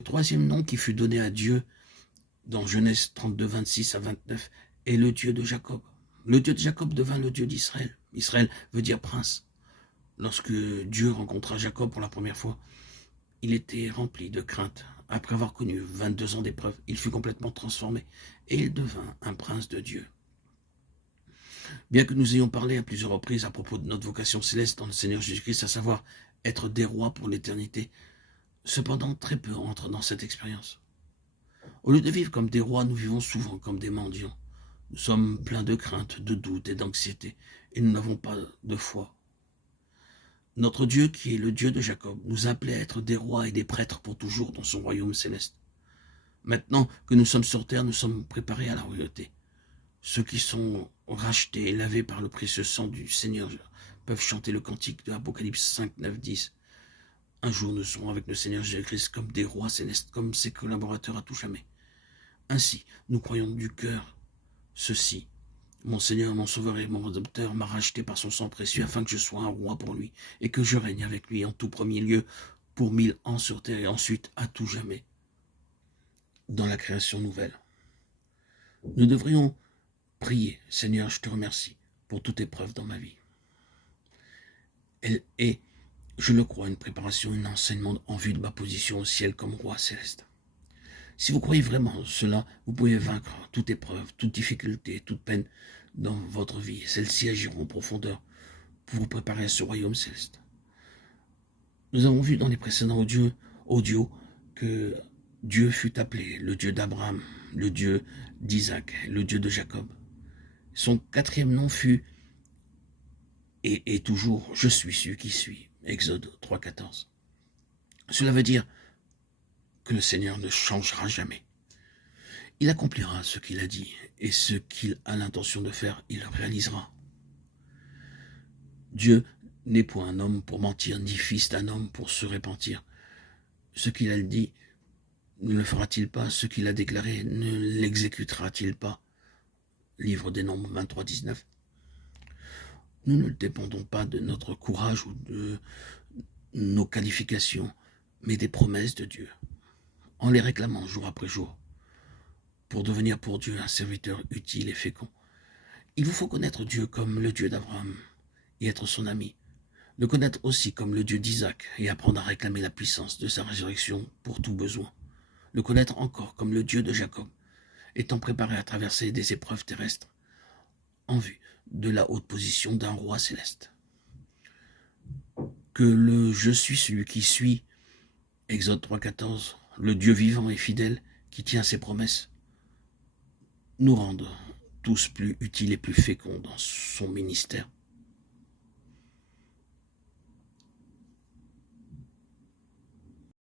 Le troisième nom qui fut donné à Dieu dans Genèse 32, 26 à 29 est le Dieu de Jacob. Le Dieu de Jacob devint le Dieu d'Israël. Israël veut dire prince. Lorsque Dieu rencontra Jacob pour la première fois, il était rempli de crainte. Après avoir connu 22 ans d'épreuve, il fut complètement transformé et il devint un prince de Dieu. Bien que nous ayons parlé à plusieurs reprises à propos de notre vocation céleste dans le Seigneur Jésus-Christ, à savoir être des rois pour l'éternité, cependant très peu entrent dans cette expérience. Au lieu de vivre comme des rois, nous vivons souvent comme des mendiants. Nous sommes pleins de crainte, de doute et d'anxiété, et nous n'avons pas de foi. Notre Dieu, qui est le Dieu de Jacob, nous appelait à être des rois et des prêtres pour toujours dans son royaume céleste. Maintenant que nous sommes sur terre, nous sommes préparés à la royauté. Ceux qui sont rachetés et lavés par le précieux sang du Seigneur peuvent chanter le cantique de Apocalypse 5, 9, 10. Un jour, nous serons avec le Seigneur Jésus-Christ comme des rois célestes, comme ses collaborateurs à tout jamais. Ainsi, nous croyons du cœur ceci. Mon Seigneur, mon Sauveur et mon Rédempteur m'a racheté par son sang précieux afin que je sois un roi pour lui et que je règne avec lui en tout premier lieu pour 1000 ans sur terre et ensuite à tout jamais dans la création nouvelle. Nous devrions prier, Seigneur, je te remercie pour toute épreuve dans ma vie. Elle est, je le crois, une préparation, un enseignement en vue de ma position au ciel comme roi céleste. Si vous croyez vraiment cela, vous pouvez vaincre toute épreuve, toute difficulté, toute peine dans votre vie. Celles-ci agiront en profondeur pour vous préparer à ce royaume céleste. Nous avons vu dans les précédents audios que Dieu fut appelé le Dieu d'Abraham, le Dieu d'Isaac, le Dieu de Jacob. Son quatrième nom fut et est toujours « Je suis celui qui suis » Exode 3, 14. Cela veut dire que le Seigneur ne changera jamais. Il accomplira ce qu'il a dit et ce qu'il a l'intention de faire, il le réalisera. Dieu n'est point un homme pour mentir, ni fils d'un homme pour se repentir. Ce qu'il a dit, ne le fera-t-il pas? Ce qu'il a déclaré, ne l'exécutera-t-il pas? Livre des Nombres 23, 19. Nous ne dépendons pas de notre courage ou de nos qualifications, mais des promesses de Dieu, en les réclamant jour après jour, pour devenir pour Dieu un serviteur utile et fécond. Il vous faut connaître Dieu comme le Dieu d'Abraham et être son ami, le connaître aussi comme le Dieu d'Isaac et apprendre à réclamer la puissance de sa résurrection pour tout besoin, le connaître encore comme le Dieu de Jacob, étant préparé à traverser des épreuves terrestres en vue de la haute position d'un roi céleste. Que le « Je suis celui qui suis » Exode 3, 14, le Dieu vivant et fidèle qui tient ses promesses, nous rende tous plus utiles et plus féconds dans son ministère.